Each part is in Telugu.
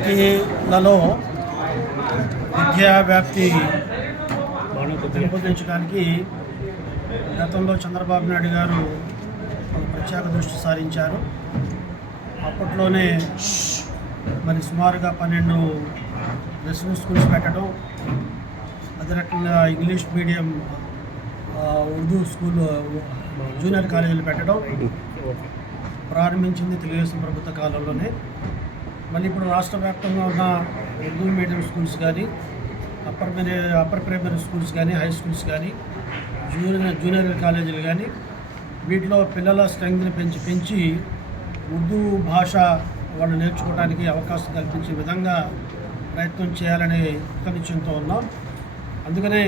వ్యాప్తిలలో విద్యా వ్యాప్తి పెంపొందించడానికి గతంలో చంద్రబాబు నాయుడు గారు ప్రత్యేక దృష్టి సారించారు. అప్పట్లోనే మరి సుమారుగా పన్నెండు రెసిడెన్ స్కూల్స్ పెట్టడం అదే రకంగా English medium Urdu school junior కాలేజీలు పెట్టడం ప్రారంభించింది తెలుగుదేశం ప్రభుత్వ కాలంలోనే. మళ్ళీ ఇప్పుడు రాష్ట్ర వ్యాప్తంగా ఉన్న ఉర్దూ మీడియం స్కూల్స్ కానీ అప్పర్ మీడి అప్పర్ ప్రైమరీ స్కూల్స్ కానీ హై స్కూల్స్ కానీ జూనియర్ జూనియర్ కాలేజీలు కానీ వీటిలో పిల్లల స్ట్రెంగ్త్ని పెంచి పెంచి ఉర్దూ భాష వాళ్ళు నేర్చుకోవడానికి అవకాశం కల్పించే విధంగా ప్రయత్నం చేయాలనే నిశ్చయంతో ఉన్నాం. అందుకనే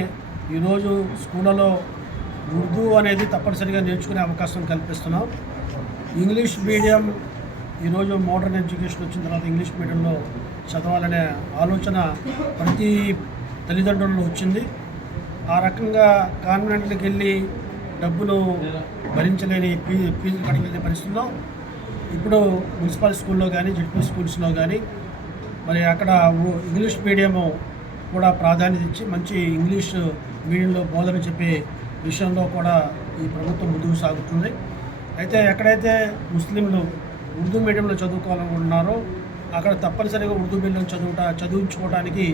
ఈరోజు స్కూళ్ళలో ఉర్దూ అనేది తప్పనిసరిగా నేర్చుకునే అవకాశం కల్పిస్తున్నాం. ఇంగ్లీష్ మీడియం ఈరోజు మోడర్న్ ఎడ్యుకేషన్ వచ్చిన తర్వాత ఇంగ్లీష్ మీడియంలో చదవాలనే ఆలోచన ప్రతి తల్లిదండ్రుల్లో వచ్చింది. ఆ రకంగా కాన్వెంట్లకు వెళ్ళి డబ్బులు భరించలేని ఫీ ఫీజులు కట్టలేని పరిస్థితుల్లో ఇప్పుడు మున్సిపల్ స్కూల్లో కానీ జడ్పీ స్కూల్స్లో కానీ మరి అక్కడ ఇంగ్లీష్ మీడియము కూడా ప్రాధాన్యత ఇచ్చి మంచి ఇంగ్లీష్ మీడియంలో బోధన చెప్పే విషయంలో కూడా ఈ ప్రభుత్వం ముందుకు సాగుతుంది. అయితే ఎక్కడైతే ముస్లింలు ఉర్దూ మీడియంలో చదువుకోవాలనుకుంటున్నారో అక్కడ తప్పనిసరిగా ఉర్దూ మీడియం చదువుట చదివించుకోవడానికి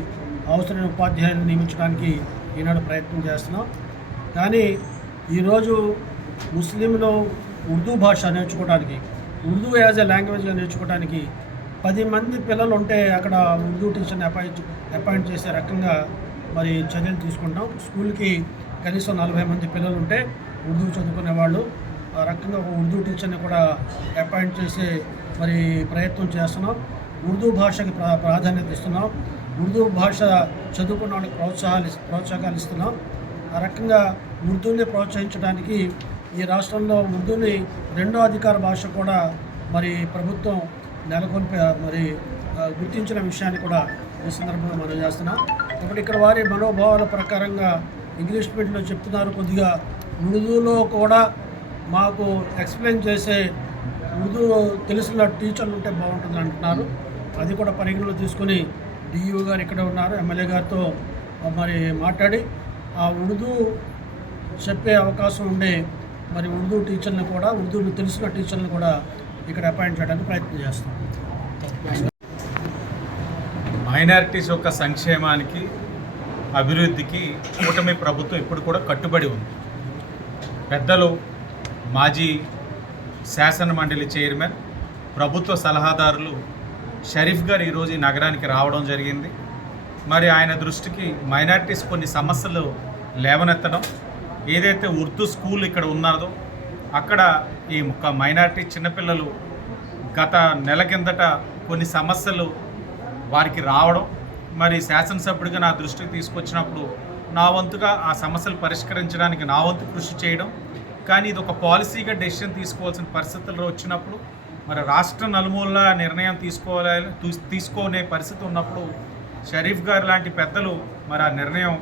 అవసరమైన ఉపాధ్యాయులను నియమించడానికి ఈనాడు ప్రయత్నం చేస్తున్నాం. కానీ ఈరోజు ముస్లింలు ఉర్దూ భాష నేర్చుకోవడానికి ఉర్దూ యాజ్ ఎ లాంగ్వేజ్గా నేర్చుకోవడానికి పది మంది పిల్లలు ఉంటే అక్కడ ఉర్దూ టీచర్ని అపాయింట్ అపాయింట్ చేసే రకంగా మరి చర్యలు తీసుకుంటాం. స్కూల్కి కనీసం నలభై మంది పిల్లలు ఉంటే ఉర్దూ చదువుకునే వాళ్ళు రకంగా ఒక ఉర్దూ టీచర్ని కూడా అపాయింట్ చేసే మరి ప్రయత్నం చేస్తున్నాం. ఉర్దూ భాషకి ప్రా ప్రాధాన్యత ఇస్తున్నాం. ఉర్దూ భాష చదువుకున్న వాళ్ళకి ప్రోత్సాహాలు ఇస్తున్నాం. ఆ రకంగా ఉర్దూని ప్రోత్సహించడానికి ఈ రాష్ట్రంలో ఉర్దూని రెండో అధికార భాష కూడా మరి ప్రభుత్వం నెలకొల్పే మరి గుర్తించిన విషయాన్ని కూడా ఈ సందర్భంగా మనం చేస్తున్నాం. కాబట్టి ఇక్కడ వారి మనోభావాల ప్రకారంగా ఇంగ్లీష్ మీడియంలో చెప్తున్నారు కొద్దిగా. ఉర్దూలో కూడా మాకు ఎక్స్ప్లెయిన్ చేసే ఉర్దూ తెలిసిన టీచర్లు ఉంటే బాగుంటుంది అంటున్నారు. అది కూడా పరిగణలో తీసుకొని డిఈఓ గారు ఇక్కడ ఉన్నారు ఎమ్మెల్యే గారితో మరి మాట్లాడి ఆ ఉర్దూ చెప్పే అవకాశం ఉండే మరి ఉర్దూ టీచర్ని కూడా ఉర్దూ తెలిసిన టీచర్ని కూడా ఇక్కడ అపాయింట్ చేయడానికి ప్రయత్నం చేస్తాం. మైనారిటీస్ యొక్క సంక్షేమానికి అభివృద్ధికి కూటమి ప్రభుత్వం ఇప్పుడు కూడా కట్టుబడి ఉంది. పెద్దలు మాజీ శాసన మండలి చైర్మన్ ప్రభుత్వ సలహాదారులు షరీఫ్ గారు ఈరోజు ఈ నగరానికి రావడం జరిగింది. మరి ఆయన దృష్టికి మైనారిటీస్ కొన్ని సమస్యలు లేవనెత్తడం ఏదైతే ఉర్దూ స్కూల్ ఇక్కడ ఉన్నదో అక్కడ ఈ ఒక మైనారిటీ చిన్నపిల్లలు గత నెల కిందట కొన్ని సమస్యలు వారికి రావడం మరి శాసనసభ్యుడిగా నా దృష్టికి తీసుకొచ్చినప్పుడు నా వంతుగా ఆ సమస్యలు పరిష్కరించడానికి నా వంతు కృషి చేయడం కానీ ఇది ఒక పాలసీగా డెసిషన్ తీసుకోవాల్సిన పరిస్థితుల్లో వచ్చినప్పుడు మరి రాష్ట్ర నలుమూల నిర్ణయం తీసుకోవాలి తీసుకోనే పరిస్థితి ఉన్నప్పుడు షరీఫ్ గారు లాంటి పెద్దలు మరి ఆ నిర్ణయం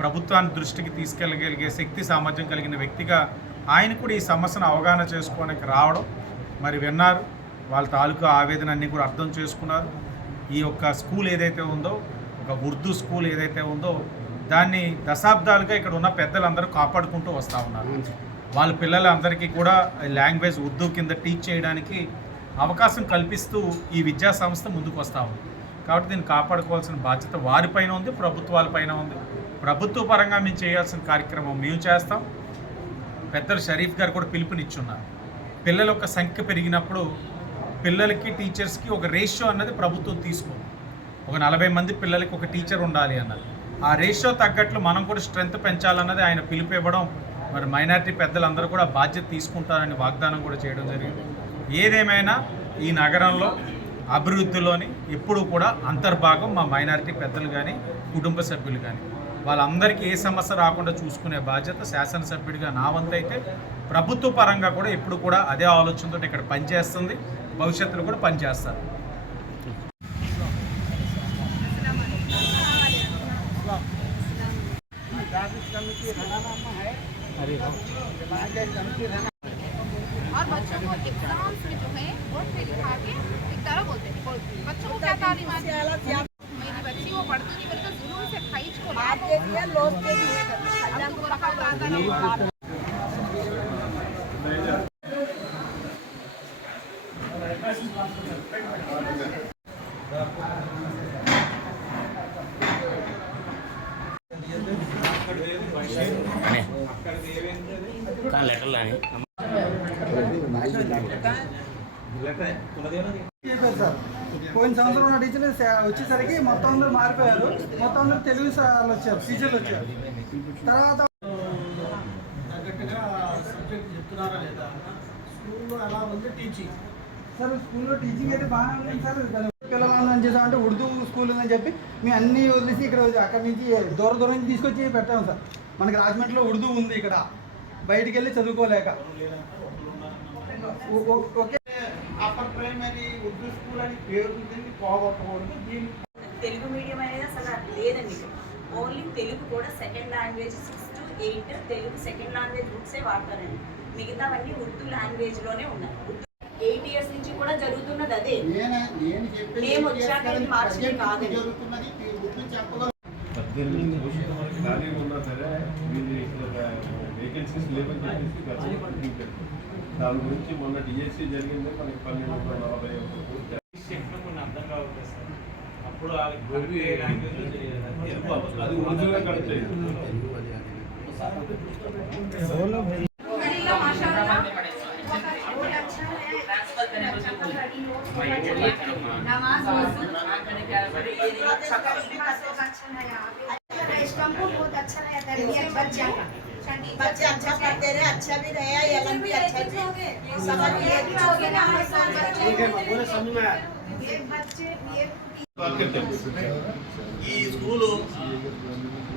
ప్రభుత్వాన్ని దృష్టికి తీసుకెళ్ళగలిగే శక్తి సామర్థ్యం కలిగిన వ్యక్తిగా ఆయన కూడా ఈ సమస్యను అవగాహన చేసుకోవడానికి రావడం మరి విన్నారు. వాళ్ళ తాలూకా ఆవేదన అన్నీ కూడా అర్థం చేసుకున్నారు. ఈ యొక్క స్కూల్ ఏదైతే ఉందో ఒక ఉర్దూ స్కూల్ ఏదైతే ఉందో దాన్ని దశాబ్దాలుగా ఇక్కడ ఉన్న పెద్దలందరూ కాపాడుకుంటూ వస్తూ ఉన్నారు. వాళ్ళ పిల్లలందరికీ కూడా లాంగ్వేజ్ ఉర్దూ కింద టీచ్ చేయడానికి అవకాశం కల్పిస్తూ ఈ విద్యా సంస్థ ముందుకు వస్తూ ఉంది. కాబట్టి దీన్ని కాపాడుకోవాల్సిన బాధ్యత వారిపైన ఉంది ప్రభుత్వాలపైన ఉంది. ప్రభుత్వ పరంగా మేము చేయాల్సిన కార్యక్రమం మేము చేస్తాం. పెద్దలు షరీఫ్ గారు కూడా పిలుపునిచ్చున్నారు. పిల్లల యొక్క సంఖ్య పెరిగినప్పుడు పిల్లలకి టీచర్స్కి ఒక రేషియో అన్నది ప్రభుత్వం తీసుకుంది. ఒక నలభై మంది పిల్లలకి ఒక టీచర్ ఉండాలి అన్నది. ఆ రేషియో తగ్గట్లు మనం కూడా స్ట్రెంత్ పెంచాలన్నది ఆయన పిలుపు ఇవ్వడం మరి మైనారిటీ పెద్దలందరూ కూడా బాధ్యత తీసుకుంటారని వాగ్దానం కూడా చేయడం జరిగింది. ఏదేమైనా ఈ నగరంలో అభివృద్ధిలోని ఎప్పుడూ కూడా అంతర్భాగం మా మైనారిటీ పెద్దలు కానీ కుటుంబ సభ్యులు కానీ. వాళ్ళందరికీ ఏ సమస్య రాకుండా చూసుకునే బాధ్యత శాసనసభ్యుడిగా నా వంతు అయితే ప్రభుత్వ పరంగా కూడా ఎప్పుడు కూడా అదే ఆలోచనతో ఇక్కడ పనిచేస్తుంది. భవిష్యత్తులో కూడా పనిచేస్తారు. अरे और बच्चों को एग्ज़ाम से जो है बोर्ड पे लिखा के इकदारा बोलते हैं बच्चों को क्या तालीम मेरी बच्ची वो पढ़ती नहीं बल्कि जुनून से खाइज को लाभ लोग के लिए अल्लाह को रखा जाता है Thank you. लाए సార్ పోయిన సంవత్సరం ఉన్న టీచర్లు వచ్చేసరికి మొత్తం అందరూ మారిపోయారు. మొత్తం అందరూ తెలుగు సార్లు వచ్చారు టీచర్లు వచ్చారు. తర్వాత చెప్తున్నారా లేదా స్కూల్లో ఎలా ఉంది టీచింగ్ సార్ స్కూల్లో టీచింగ్ అయితే బాగానే ఉంది సార్. కానీ పిల్లలు అని చేసామంటే ఉర్దూ స్కూల్ ఉందని చెప్పి మేము అన్నీ వదిలేసి ఇక్కడ అక్కడి నుంచి దూర దూరం నుంచి తీసుకొచ్చి పెట్టాము సార్. మనకి రాజమండ్రిలో ఉర్దూ ఉంది ఇక్కడ. బయటికి వెళ్ళి చదువుకోలేక. ఓ- ఓ- okay. Upper primary Urdu school అని పేరు పోగొట్టకూడదు తెలుగు మీడియం అనేది అసలు లేదండి ఓన్లీ తెలుగు కూడా second language six to eight Telugu second language బుక్సే వాడతారండి. మిగతావన్నీ ఉర్దూ లాంగ్వేజ్లోనే ఉన్నాయి. ఎయిట్ ఇయర్స్ నుంచి కూడా జరుగుతున్నది అదే. నేను నేను చెప్పేది మేము వచ్చాక మార్చింది కాదండి. దీని ఖాళీ సరే మీరు వేకెన్సీస్ దాని గురించి మొన్న డిఎస్సి జరిగింది మనకి పన్నెండు వందల నలభై అప్పుడు అది बहुत अच्छा रहा तरबियत बच्चा बच्चे अच्छा पढ़ते रहे अच्छा भी रहे एलएम भी अच्छा थे समझ ये भी हो गया ना हमारे साथ ठीक है बोले समझ में आया ये बच्चे ये ఈ స్కూలు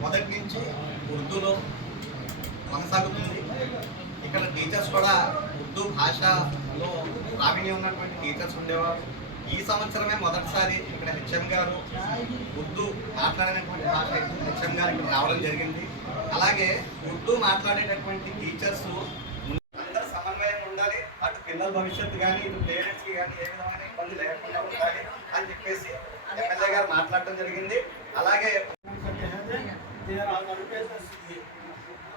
మొదటి నుంచి ఉర్దూలో కొనసాగుతుంది ఇక్కడ టీచర్స్ కూడా ఉర్దూ భాషలో ప్రావీణ్యం ఉన్నటువంటి టీచర్స్ ఉండేవారు ఈ సంవత్సరమే మొదటిసారి ఇక్కడ హెచ్ఎం గారు ఉర్దూ మాట్లాడినటువంటి భాష హెచ్ఎం గారు ఇక్కడ రావడం జరిగింది అలాగే ఉర్దూ మాట్లాడేటటువంటి టీచర్స్ అందరూ సమన్వయం ఉండాలి అటు పిల్లల భవిష్యత్తు కానీ ఇటు పేరెంట్స్కి కానీ ఏ విధమైన ఇబ్బంది లేకుండా ఉండాలి అని చెప్పేసి ఎమ్మెల్యే గారు మాట్లాడడం జరిగింది అలాగే करके हैं थे तेरह हजार रुपये से सीधे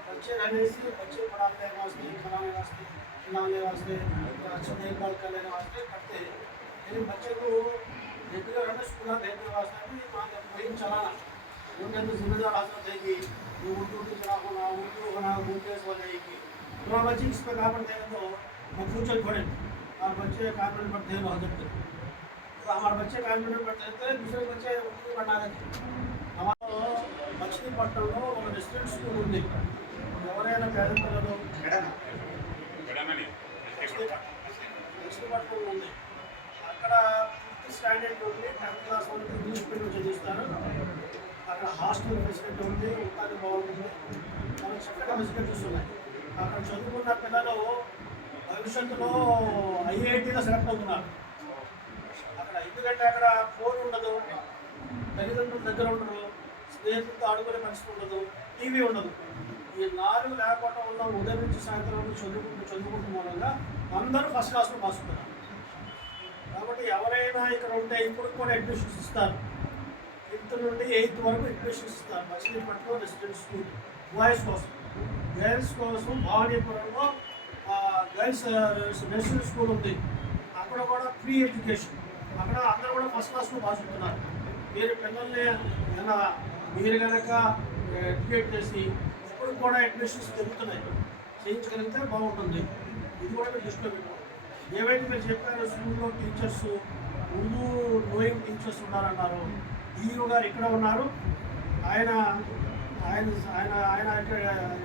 बच्चे रहने से बच्चे पढ़ाने वास्ते खिलाने वास्ते खिलाने वास्ते या अच्छा देखभाल करने वास्ते करते हैं लेकिन बच्चे को रेगुलर हमें स्कूल भेजने वास्ते भी वहाँ तक मुहिम चलाना उनके अंदर जिम्मेदार हासिल देगी वो उर्दू टीचर होना उर्दू होना मुकेश हो जाएगी थोड़ा बच्चे इस पर काम देंगे तो हम फ्यूचर खोलें और बच्चे काम पर ध्यान हो सकते तो हमारे बच्चे కాన్ఫిడెంట్ పడితే दूसरे बच्चे उर्दू पढ़ना हमारा మచిలీపట్నంలో ఒక రెసిడెంట్ స్కూల్ ఉంది ఎవరైనా పేద పిల్లలు మేడం మచిలీపట్నంలో ఉంది అక్కడ ఫిఫ్త్ స్టాండర్డ్ నుండి టెన్త్ క్లాస్ వరకు ఇంగ్లీష్ మీడియం చదివిస్తారు. అక్కడ హాస్టల్ ఫెసిలిటీ ఉంది ఉపాధి బాగుంటుంది. చాలా చక్కగా ఫెసిలిటీస్ ఉన్నాయి. అక్కడ చదువుకున్న పిల్లలు భవిష్యత్తులో ఐఐటీలో సెలెక్ట్ అవుతున్నారు. అక్కడ ఎందుకంటే అక్కడ ఫోన్ ఉండదు తల్లిదండ్రుల దగ్గర ఉండరు స్నేహితులతో ఆడుకునే పరిస్థితి ఉండదు టీవీ ఉండదు. ఈ నాలుగు లేకపోవడం వల్ల ఉదయం నుంచి సాయంత్రం చదువుకుంటూ చదువుకుంటున్న వల్ల అందరూ ఫస్ట్ క్లాస్లో పాస్ అవుతున్నారు. కాబట్టి ఎవరైనా ఇక్కడ ఉంటే ఇప్పుడు కూడా అడ్మిషన్స్ ఇస్తారు. ఫిఫ్త్ నుండి ఎయిత్ వరకు అడ్మిషన్స్ ఇస్తారు. మచిలీపట్నం రెసిడెంట్ స్కూల్ బాయ్స్ కోసం. గర్ల్స్ కోసం భవానీపురంలో గర్ల్స్ రెసిడెంట్ స్కూల్ ఉంది. అక్కడ కూడా ఫ్రీ ఎడ్యుకేషన్ అక్కడ అందరూ కూడా ఫస్ట్ క్లాస్లో పాస్ మీరు పిల్లల్ని ఏదైనా మీరు కనుక ఎడ్యుకేట్ చేసి ఇప్పుడు కూడా అడ్మిషన్స్ జరుగుతున్నాయి చేయించగలిగితే బాగుంటుంది. ఇది కూడా మీరు దృష్టిలో పెట్టుకోండి ఏవైతే మీరు చెప్పారో స్కూల్లో టీచర్స్ ఉర్దూ నోయింగ్ టీచర్స్ ఉన్నారన్నారు. ఈయూ గారు ఇక్కడ ఉన్నారు. ఆయన ఆయన ఆయన ఆయన ఇక్కడ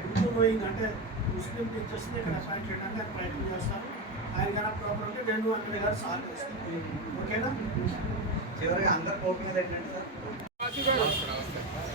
ఉర్దూ నోయింగ్ అంటే ముస్లిం టీచర్స్ని ఇక్కడ అపాయింట్ చేయడానికి ఆయన ప్రయత్నం చేస్తారు. ఆయన కనుక ప్రాబ్లం ఉంటే నేను అక్కడ గారు సహకరిస్తాను ఓకేనా? చివరిగా అందరు కోరుకునేది ఏంటంటే సార్